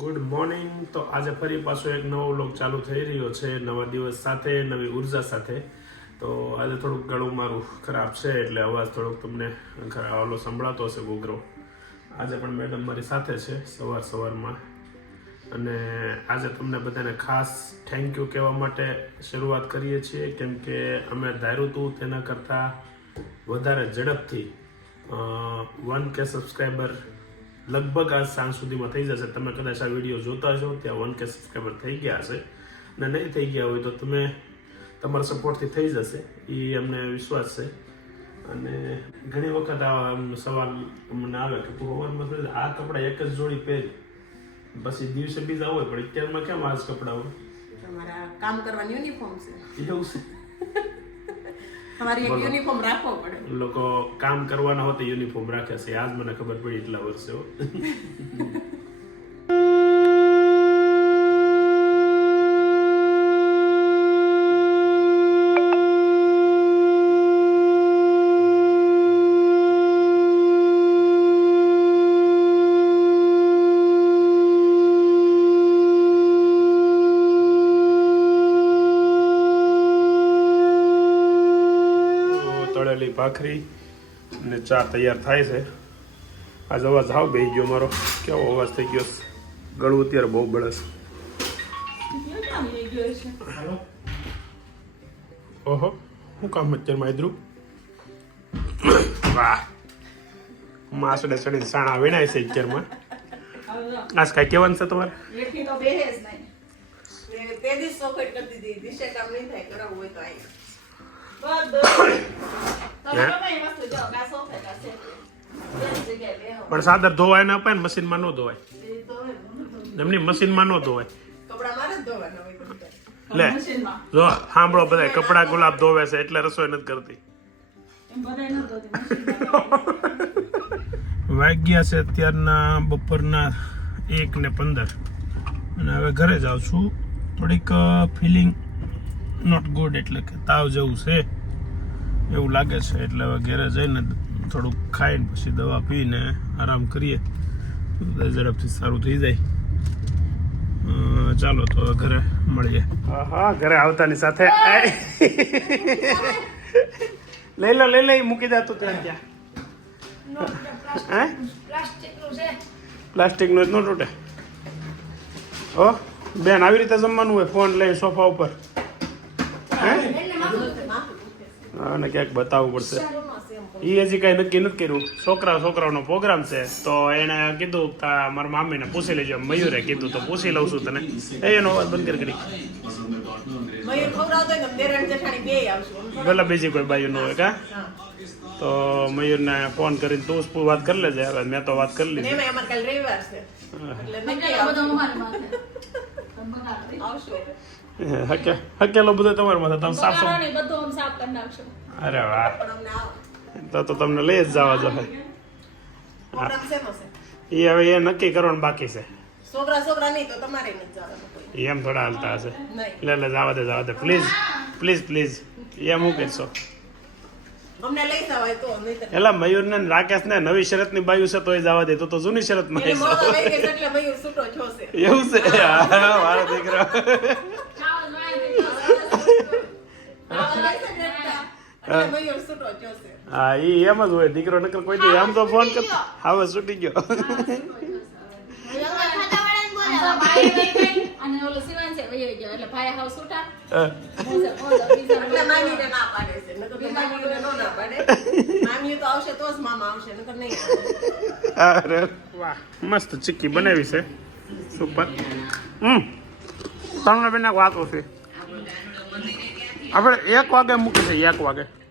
Good morning તો આજે ફરી પાછો એક નવો વ્લોગ ચાલુ થઈ રહ્યો છે. નવા દિવસ સાથે, નવી ઊર્જા સાથે. તો આજે થોડુંક ગળું મારું ખરાબ છે એટલે અવાજ થોડોક તમને ઓલો સંભળાતો હશે ઘોઘરો આજે પણ મેડમ મારી સાથે છે સવાર સવારમાં. અને આજે તમને બધાને ખાસ થેન્ક યુ કહેવા માટે શરૂઆત કરીએ છીએ. કેમ કે અમે ધાર્યું હતું તેના કરતાં વધારે ઝડપથી વન કે સબસ્ક્રાઈબર લગભગ આજ સાંજ સુધીમાં થઈ જશે. તમે કદાચ આ વીડિયો જોતા હશો ત્યાં વન કે સબસ્ક્રાઈબર થઈ ગયા હશે. ને નહીં થઈ ગયા હોય તો તમે તમારા સપોર્ટથી થઈ જશે. એ અમને વિશ્વાસ છે. અને ઘણી વખત આ આમ સવાલ અમને આવે કે તું મતલબ આ કપડાં એક જ જોડી પહેરી. પછી દિવસે બીજા હોય પણ અત્યારમાં કેમ આ જ કપડાં હોય? તમારા કામ કરવાની યુનિફોર્મ છે. એવું છે તમારી એક યુનિફોર્મ રાખવો પડે. લોકો કામ કરવાના હોય તો યુનિફોર્મ રાખે છે. આજ મને ખબર પડી એટલા વર્ષે ભાખરી અને ચા તૈયાર થાય છે. આજ અવાજ હાવ બે ગયો મારો. કેવો અવાજ થઈ ગયો? ગળું અત્યારે બહુ છે. ઓહો, શું કામ અત્યારે માયદ્રુ? વાહ. માસડે ચડીને સાણા વીણાય છે અત્યારમાં. આજ કાંઈ કહેવાનું છે તમારે? તો બે તે દિવસ કરી દીધી. દિશે કામ નહીં થાય કરાવવું હોય તો આઈ પણ સાદર ધોવાય ના અપાય ને મશીનમાં ન ધોવાય. એમની મશીનમાં ન ધોવાય. લે, જો, સાંભળો બધા કપડા ગુલાબ ધોવે છે એટલે રસોઈ નથી કરતી વાગ્યા છે અત્યારના બપોરના એક ને પંદર અને હવે ઘરે જાઉં છું થોડીક ફિલિંગ નોટ ગુડ એટલે કે તાવ જેવું છે એવું લાગે છે. એટલે હવે ઘરે જઈને થોડુંક ખાઈને પછી દવા પીને આરામ કરીએ. ઝડપથી સારું થઈ જાય. અ, ચાલો તો હવે ઘરે મળીએ. હા ઘરે આવતાની સાથે. લઈ લો લઈ લઈ મૂકી દે તું ત્યાં. ત્યાં હે? પ્લાસ્ટિકનું જ ન તૂટે. ઓ બેન આવી રીતે જમવાનું હોય ફોન લઈ સોફા ઉપર હે અને ક્યાંક બતાવવું પડશે. એ હજી કઈ નક્કી નથી કર્યું. છોકરા છોકરાઓનો પ્રોગ્રામ છે તો એને કીધું કે મારા મામીને પૂછી લેજો. મયુરે કીધું તો પૂછી લઉં છું તને. એ એનો અવાજ બંધ કરી ભલે બીજી કોઈ બાજુ ન હોય કા. તો મયુરને ફોન કરીને તું શું વાત કરી લેજે. હવે મેં તો વાત કરી લીધી. હકે હકેલો બધો તમારા માથે તમે સાફ. બધું સાફ કરી નાખશું. અરે વાહ. પણ અમને આવો. તો તો તમને લઈ જ જવા જો એ હવે એ નક્કી કરવાનું બાકી છે. છોકરા છોકરા નહીં તો તમારે એમ થોડા હાલતા હશે. લે લે જવા દે જવા દે. પ્લીઝ પ્લીઝ પ્લીઝ એમ હું કહેશો. અમને મયુર ને રાકેશ એલા ને નવી નવી શરતની બાયુ છે તોય જવા દે. તો તો જૂની શરતમાં એવું છે? મારો દીકરો. હા. એ એમ જ હોય દીકરો નકર કોઈ દી આમ તો ફોન કર હવે છૂટી ગયો. અને ઓલો શિવાન છે વયો ગયો એટલે ભાઈ હાવ છૂટા હા. એટલે મામીને ના પાડે છે. નકર તો મામીઓને નો ના પાડે. મામીઓ તો આવશે તો જ મામા આવશે નકર નહીં અરે. વાહ મસ્ત ચીક્કી બનાવી છે. સુપર હમ. તમને બેન વાત છે. આપણે એક વાગે મૂકી છે એક વાગે. તો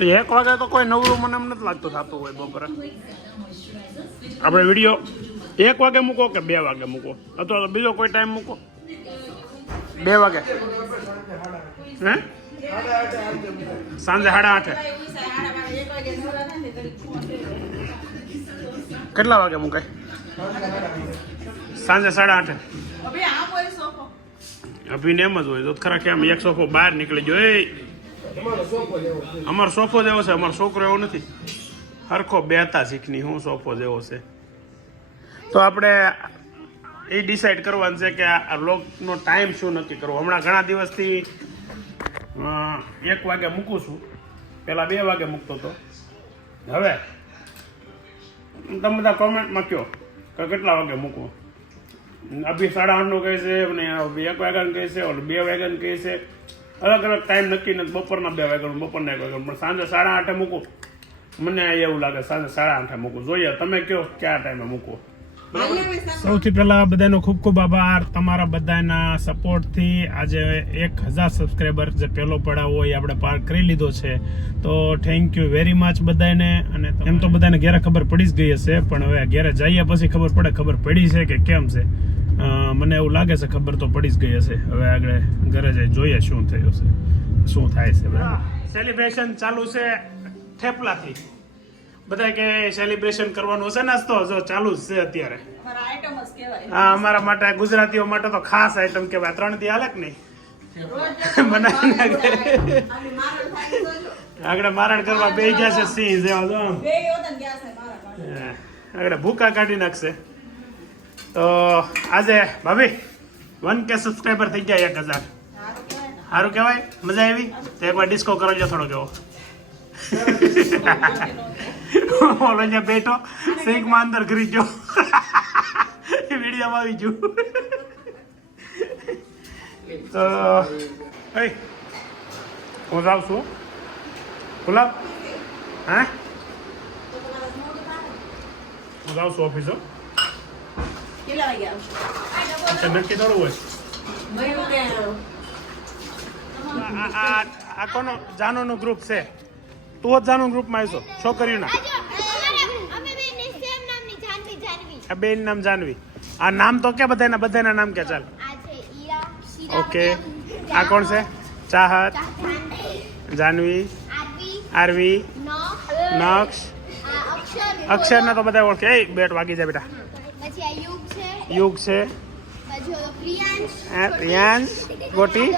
એક વાગે તો કોઈ નવરું મને એમ નથી લાગતું થતું હોય બપોરે. આપણે વીડિયો એક વાગે મૂકો કે બે વાગે મૂકો? અથવા તો બીજો કોઈ ટાઈમ મૂકો? બે વાગે. હે? સાંજે સાડા આઠે. કેટલા વાગે મુકાય? સાંજે સાડા આઠે. અભિને એમ જ હોય તો ખરા કે આમ એક સોફો બહાર નીકળી જોઈએ અમારો સોફો જેવો છે, અમારો છોકરો એવો નથી. હરખો બેતા શીખની, હું સોફો જેવો છે. તો આપણે એ ડિસાઈડ કરવાનું છે કે આ લોકનો ટાઈમ શું નક્કી કરવો? હમણાં ઘણા દિવસથી એક વાગે મૂકું છું. પહેલાં બે વાગે મૂકતો હતો. હવે તમે બધા કોમેન્ટમાં કહો કે કેટલા વાગે મૂકવું અભી સાડા આઠનું કહે છે, અને એક વાગ્યાનું કહે છે ઓલું બે વાગ્યાનું કહે છે. અલગ અલગ ટાઈમ નક્કી નથી. બપોરના બે વાગ્યાનું બપોરના એક વાગ્યાનું. પણ સાંજે સાડા આઠે મૂકું. મને એવું લાગે સાંજે સાડા આઠે મૂકું. જોઈએ તમે કહો કયા ટાઈમે મૂકો? સૌથી પહેલા બધાનો ખૂબ ખૂબ આભાર. તમારા બધાના સપોર્ટથી આજે એક હજાર સબસ્ક્રાઈબર જે પહેલો પડાવ હોય એ આપણે પાર કરી લીધો છે. તો થેન્ક યુ વેરી મચ બધાને અને એમ તો બધાને ઘેરે ખબર પડી જ ગઈ હશે પણ હવે ઘેરે જઈએ પછી ખબર પડે ખબર પડી છે કે કેમ છે. મને એવું લાગે છે ખબર તો પડી જ ગઈ હશે. હવે આગળ ઘરે જઈ જોઈએ શું થયું છે. શું થાય છે સેલિબ્રેશન ચાલુ છે થેપલાથી. બધા કે સેલિબ્રેશન કરવાનું હશે નાસ્તો? જો ચાલુ જ છે અત્યારે. હા અમારા માટે ગુજરાતીઓ માટે તો ખાસ આઈટમ કહેવાય. ત્રણ દી હાલે કે નહીં? બનાવીને આગળ મારણ કરવા બે ગયા છે સિંહ જેવા જો. આમ. બે યોદન ગયા છે મારા આગળ ભૂકા કાઢી નાખશે. તો આજે ભાભી, વન કે સબસ્ક્રાઈબર થઈ ગયા એક હજાર. સારું કહેવાય? મજા આવી? તો એકવાર ડિસ્કો કરો જો થોડો કેવો. ઓલો અહીંયા બેઠો સિંકમાં અંદર ઘરી એ વિડીયોમાં આવી ગયું. તો એ હું જાઉં છું. ગુલાબ? હા? હું જાઉં છું ઓફિસો કેટલા વાગે આવશે નક્કી થોડું હોય મયુર ને આ- આ આ કોનો? જાનુનું ગ્રુપ છે. તું જ જાનુ ગ્રુપમાં આવીશો. છોકરીઓના અમે બેને સેમ નામની જાનવી જાનવી. આ બેન નામ જાનવી. આ નામ તો કે બધાના બધાના નામ કે ચાલ? આ છે ઈરા શિરા ઓકે. આ કોણ છે? ચાહત. જાનવી. આરવી. નક્ષ અક્ષર. અક્ષરના તો બધા ઓળખે. એ બેટ વાગી જાય બેટા. યુગ છે. પ્રિયાંશ ગોટી?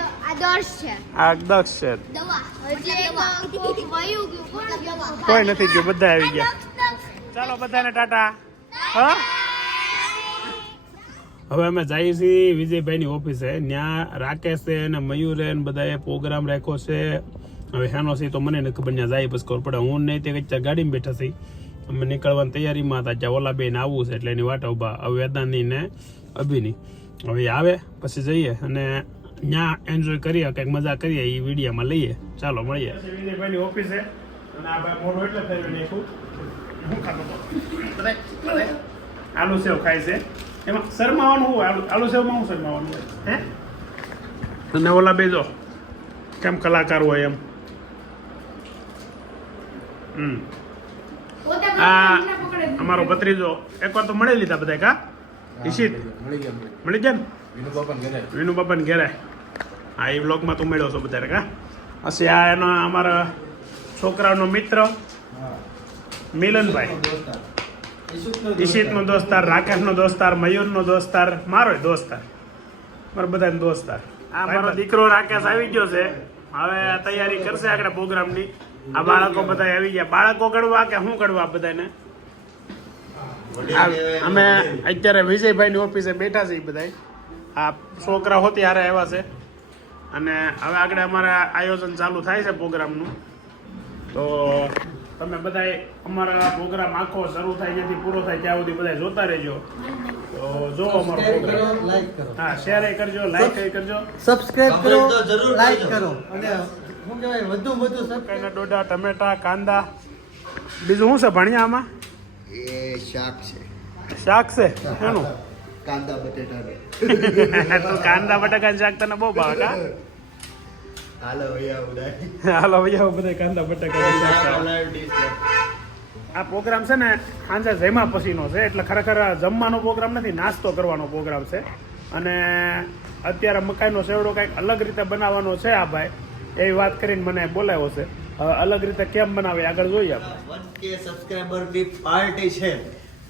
આદર્શ છે. કોઈ નથી ગયું બધા આવી ગયા. ચાલો બધાને ટાટા. હા? હવે અમે જઈએ છીએ વિજયભાઈની ઓફિસે. ત્યાં રાકેશ છે અને મયુરે બધાએ પ્રોગ્રામ રાખ્યો છે. હવે હેનો છે તો મને નથી ખબર ત્યાં જાય પછી ખબર પડે. હું નહીં તે કચ્ચા ગાડીમાં બેઠા છીએ. અમે નીકળવાની તૈયારીમાં હતા ઓલા બેન આવવું છે એટલે એની વાટ ઊભા. હવે વેદાંતની ને અભિની. હવે આવે પછી જઈએ અને ત્યાં એન્જોય કરીએ કંઈક મજા કરીએ એ વિડીયામાં લઈએ. ચાલો મળીએ. ઓફિસે આલુ સેવ ખાય છે. એમાં શરમાવાનું હું આલુ આલુ સેવમાં હું શરમાવાનું હોય? હે? અને ઓલા બે જો કેમ કલાકાર હોય એમ? હમ. આ અમારો ભત્રીજો. એકવાર તો મળી લીધા બધા કા? ઈશિત મળી ગયા મળી મળી ગયા ને? વિનુ બાપાને ઘેરે. હા એ બ્લોકમાં તું મળ્યો છો બધા કા? પછી આ એનો અમારા છોકરાનો મિત્ર મિલનભાઈ. ઈશિતનો દોસ્તાર. રાકેશનો દોસ્તાર મયુરનો દોસ્તાર મારો દોસ્તાર. મારા બધાનો દોસ્તાર. આ મારો દીકરો રાકેશ આવી ગયો છે. હવે તૈયારી કરશે આગળ પ્રોગ્રામની. આ બાળકો બધા આવી ગયા. બાળકો કડવા કે શું કડવા બધાને અમે અત્યારે વિજયભાઈની ઓફિસે બેઠા છીએ બધા આ છોકરા હોતી હારે આવ્યા છે. અને હવે આગળ અમારે આયોજન ચાલુ થાય છે પ્રોગ્રામનું. તો તમે બધા અમારા પ્રોગ્રામ આખો શરૂ થાય જેથી પૂરો થાય ત્યાં સુધી બધા જોતા રહેજો. તો જો અમારો પ્રોગ્રામ. હા શેર કરજો લાઈક કરજો. સબસ્ક્રાઇબ કરો જરૂર લાઈક કરો. અને શું કહેવાય વધુ વધુ સબસ્ક્રાઇબ ડોડા ટમેટા કાંદા. બીજું શું છે ભણ્યા આમાં? એ શાક છે. શાક છે? એનું? કાંદા બટેટાનું તો કાંદા બટાકા શાક તને બહુ ભાવે કા? હાલો ભૈયા બધા હાલો ભૈયા બધા કાંદા બટાકા શાક આ પ્રોગ્રામ છે ને સાંજે જમ્યા પછીનો છે એટલે ખરેખર આ જમવાનો પ્રોગ્રામ નથી નાસ્તો કરવાનો પ્રોગ્રામ છે. અને અત્યારે મકાઈનો સેવડો કંઈક અલગ રીતે બનાવવાનો છે આ ભાઈ. એવી વાત કરીને મને બોલાવ્યો છે. અલગ રીતે કેમ બનાવે? આગળ જોઈએ આપણે. વન કે સબસ્ક્રાઇબર બી પાર્ટી છે.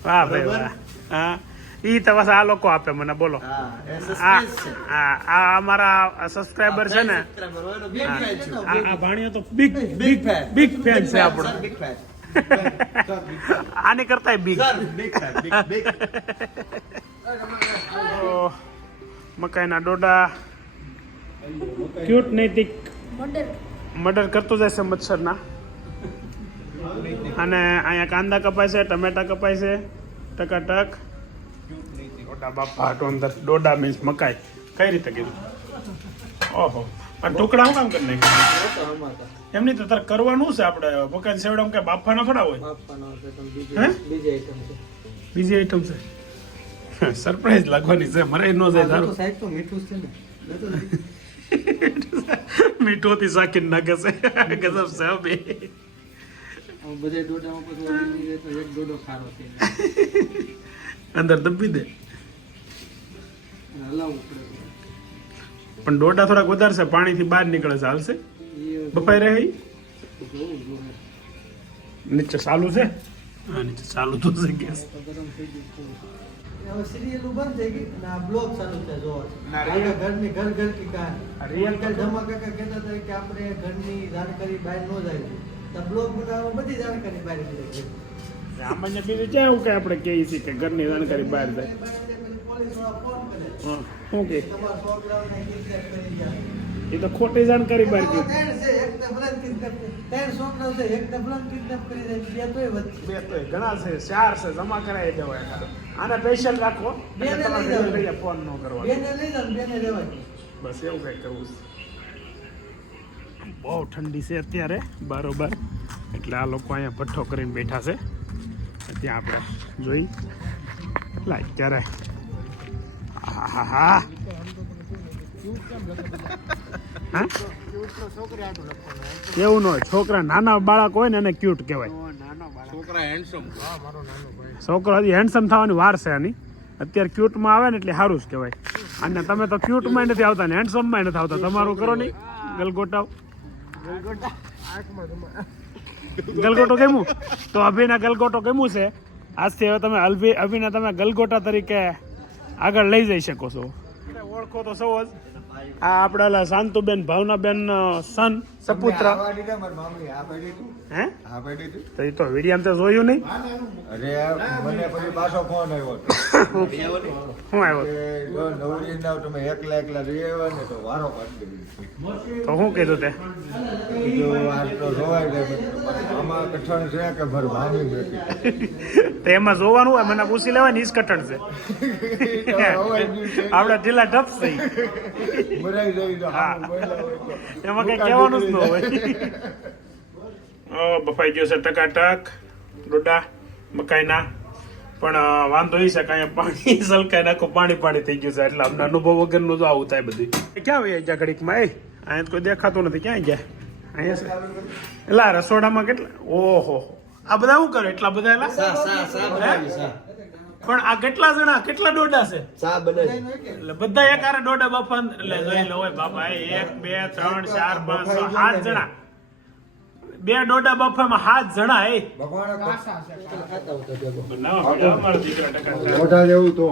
વાહ ભાઈ વાહ. હા. ઈ તો બસ આ લોકો આપે મને બોલો. આ આ અમારા સબસ્ક્રાઈબર છે ને. સબસ્ક્રાઇબર આ આ ભાણિયો તો બિગ બિગ. બિગ ફેન છે આપણો. બિગ ફેન આની કરતા બિગ મકાઈના ડોડા ક્યુટ નૈતિક. મર્ડર કરતો જાય છે મચ્છરના. અને અહીંયા કાંદા કપાય છે ટમેટા કપાય છે ટકાટક. ડોડા બાપા તો અંદર ડોડા મીન્સ મકાઈ. કઈ રીતે કીધું? ઓહો. અને ટુકડા હું કામ કરી નાખ્યું? એમની તો તારે કરવાનું છે આપણે. મકાઈ સેવડા કે બાફાના ખડા હોય? બીજી બીજી આઈટમ છે. બીજી આઈટમ છે સરપ્રાઈઝ લાગવાની છે મરે ન જાય તારું. સાહેબ તો મીઠું છે ને. જાય. મીઠોથી સાકીને ના છે ગજબ છે હો બે. આમ બધે ડોડામાં પછી તો એક ડોડો ખારો થઈ અંદર દબી દે. હલાવવું પડે પણ ડોડા થોડાક વધારે છે પાણીથી બહાર નીકળે છે હાલશે? બફાઈ રહે? નીચે ચાલુ છે? હા નીચે ચાલુ તો છે ગેસ. હવે સિરિયલ બંધ થઈ ગઈ અને આ બ્લોગ ચાલુ છે જોવા ઘરની ઘર ઘર કી કહાની real કાલ ધમા કાકા કહેતા હતા કે આપણે ઘરની જાણકારી બહાર ન જાય તો બ્લોગ બનાવવા બધી જાણકારી બહાર નીકળે સામાન્ય બીજું ક્યાં એવું કે આપણે કહીએ છીએ કે ઘરની જાણકારી બહાર જાય? શું કે? એ તો ખોટી જાણકારી બહાર ગઈ. છે છે ઘણા છે ચાર છે જમા કરાવી દેવાય. આને સ્પેશિયલ રાખો. બેને તમારે લઈ જાવ ફોન ન કરવાનો. બેને લઈ જાવ બેને રહેવા બસ એવું કંઈક કરવું છે. બહુ ઠંડી છે અત્યારે બારોબાર. એટલે આ લોકો અહીંયા ભઠ્ઠો કરીને બેઠા છે. ત્યાં આપણે જોઈ. લાય ક્યારે? હા હા હા કેવું ન હોય? છોકરા નાના બાળક હોય ને એને ક્યુટ કહેવાય. છોકરો હજી હેન્ડસમ થવાની વાર છે આની. અત્યારે ક્યુટમાં આવે ને એટલે સારું જ કહેવાય. અને તમે તો ક્યુટમાં નથી આવતા ને હેન્ડસમમાં નથી આવતા. તમારું કરો નહીં. ગલગોટાવ. ગલગોટો કેમું? તો અભિના ગલગોટો કેમું છે? આજથી હવે તમે અલભી અભિના તમે ગલગોટા તરીકે આગળ લઈ જઈ શકો છો. ઓળખો તો સૌ જ. આ આપણા શાંતુબેન ભાવનાબેન સન સપુત્ર. હે? તું? એ તો વિડીયામ તો જોયું નહીં. અરે મને પછી પાછો ફોન આવ્યો શું આવ્યો? તમે એકલા એકલા રહી ને તો વારો તો શું કીધું તે? આમાં કઠણ છે કે ભર તો એમાં જોવાનું હોય મને પૂછી લેવાય ને ઈ કઠણ છે. આપણા. ઢીલા ઢપ થઈ મરાઈ જાય તો તો. એમાં કઈ કહેવાનું જ ન હોય. ઓ બફાઈ ગયો છે ટકાટક ડોડા મકાઈના. પણ વાંધો એ છે કાંઈ પાણી સલકાઈ નાખો પાણી પાણી થઈ ગયું છે. એટલે અમને અનુભવ વગરનું જો આવું થાય બધું. એ ક્યાં હોય ગયા ઘડીકમાં એ અહીંયા તો કોઈ દેખાતું નથી. ક્યાં ગયા અહીંયા છે. એટલે રસોડામાં કેટલા? ઓહો. આ બધા શું કરે? એટલા બધા પણ આ કેટલા જણા કેટલા ડોડા છે? ચા બને એટલે બધા એક આરે દોઢા બાપા એટલે જોઈ લો હોય બાપા એ એક બે ત્રણ ચાર પાંચ છ સાત જણા. બે દોઢા બાફામાં સાત જણા એ હોતા. મોઢા જેવું તો.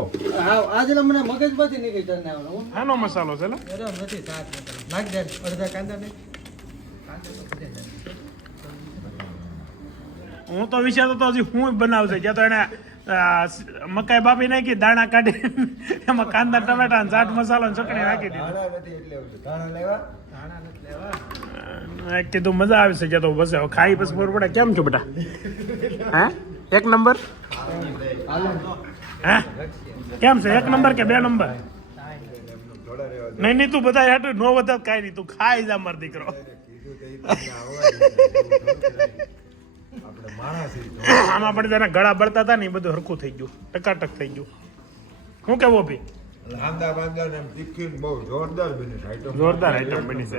આજે મને મગજમાંથી નીકળી તને આનો મસાલો છે નથી નાખ દે અડધા કાંદા ને હું તો વિચારતો તો હજી હું બનાવશે જ્યાં તો એને મકાઈ બાફી નાખી દાણા કાઢી એમાં કાંદા ટમેટા ને ચાટ મસાલો ને ચટણી નાખી દીધી. કીધું મજા આવે છે કે તો બસ ખાઈ પછી ખબર પડે. કેમ છો બેટા હે? એક નંબર? હે? કેમ છે? એક નંબર કે બે નંબર. નહીં નહીં તું બધા હેઠળ નો વધાર કાંઈ નહીં. તું ખાઈ જા મારો દીકરો. આમાં પણ તેના ગળા બળતા હતા ને એ બધું હરખું થઈ ગયું. ટકાટક થઈ ગયું. શું કેવો ભાઈ ને જોરદાર બની છે જોરદાર આઈટમ બની છે.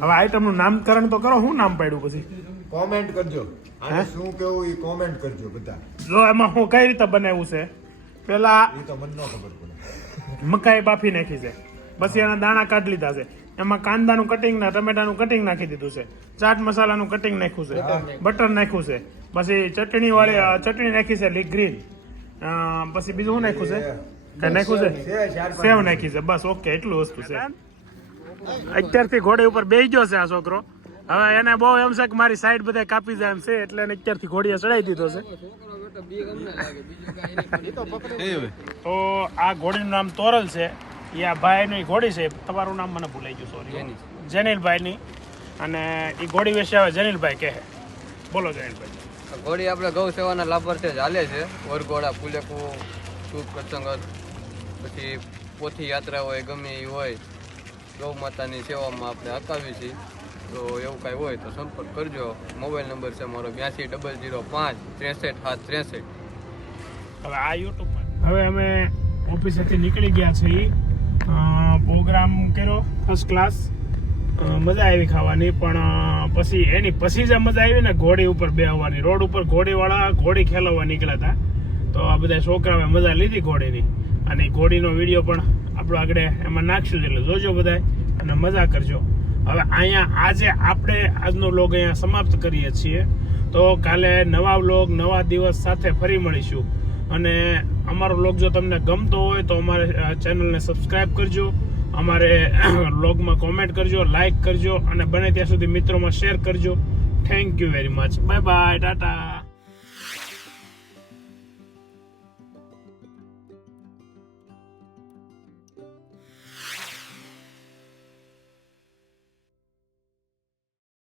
હવે આઈટમનું નામકરણ તો કરો શું નામ પાડ્યું પછી? કોમેન્ટ કરજો. અને શું કેવું એ કોમેન્ટ કરજો બધા. જો એમાં હું કઈ રીતે બનાવ્યું છે? પેલા એ તો મને ન ખબર પડે. મકાઈ બાફી નાખી છે. પછી એના દાણા કાઢી લીધા છે. એમાં કાંદાનું કટિંગ ના ટમેટાનું કટિંગ નાખી દીધું છે. ચાટ મસાલાનું કટિંગ નાખ્યું છે. બટર નાખ્યું છે. પછી ચટણી વાળી ચટણી નાખી છે લીક ગ્રીન પછી બીજું શું નાખ્યું છે? કઈ નાખ્યું છે? સેવ નાખી છે. બસ ઓકે એટલું વસ્તુ છે. અત્યારથી ઘોડે ઉપર બેસી ગયો છે આ છોકરો. હવે એને બહુ એમ છે કે મારી સાઈડ બધા કાપી જાય એમ છે એટલે એને અત્યારથી ઘોડીએ ચડાવી દીધો છે. તો આ ઘોડીનું નામ તોરલ છે. એ આ ભાઈની ઘોડી છે. તમારું નામ મને ભૂલાઈ ગયું સોરી જેનિલભાઈની. અને એ ઘોડી વિશે હવે જેનિલભાઈ કહે. બોલો જેનિલભાઈ. ઘોડી આપણે ગૌ સેવાના લાભાર્થે ચાલે છે. વરઘોડા ફૂલેકુ શુભ પ્રસંગ પછી પોથી યાત્રા હોય, ગમે એ હોય, ગૌ માતાની સેવામાં આપણે હકાવી છીએ. તો એવું કાંઈ હોય તો સંપર્ક કરજો. મોબાઈલ નંબર છે મારો બ્યાસી ડબલ જીરો પાંચ ત્રેસઠ સાત ત્રેસઠ. હવે આ યુટ્યુબમાં હવે અમે ઓફિસેથી નીકળી ગયા છીએ. પ્રોગ્રામ કર્યો ફર્સ્ટ ક્લાસ મજા આવી ખાવાની. પણ પછી એની પછી જે મજા આવી ને ઘોડી ઉપર બેહવાની. રોડ ઉપર ઘોડીવાળા ઘોડી ખેલવવા નીકળ્યા હતા. તો આ બધા છોકરાઓએ મજા લીધી ઘોડીની. અને ઘોડીનો વીડિયો પણ આપણો આગળ એમાં નાખશું એટલે જોજો બધાય અને મજા કરજો. હવે અહીંયા આજે આપણે આજનો લોગ અહીંયા સમાપ્ત કરીએ છીએ. તો કાલે નવા વ્લોગ નવા દિવસ સાથે ફરી મળીશું. અને અમારો લોગ જો તમને ગમતો હોય તો અમારે ચેનલને સબસ્ક્રાઈબ કરજો. અમારે બ્લોગમાં કોમેન્ટ કરજો લાઈક કરજો અને બને ત્યાં સુધી મિત્રોમાં શેર કરજો. Thank you very much bye bye tata.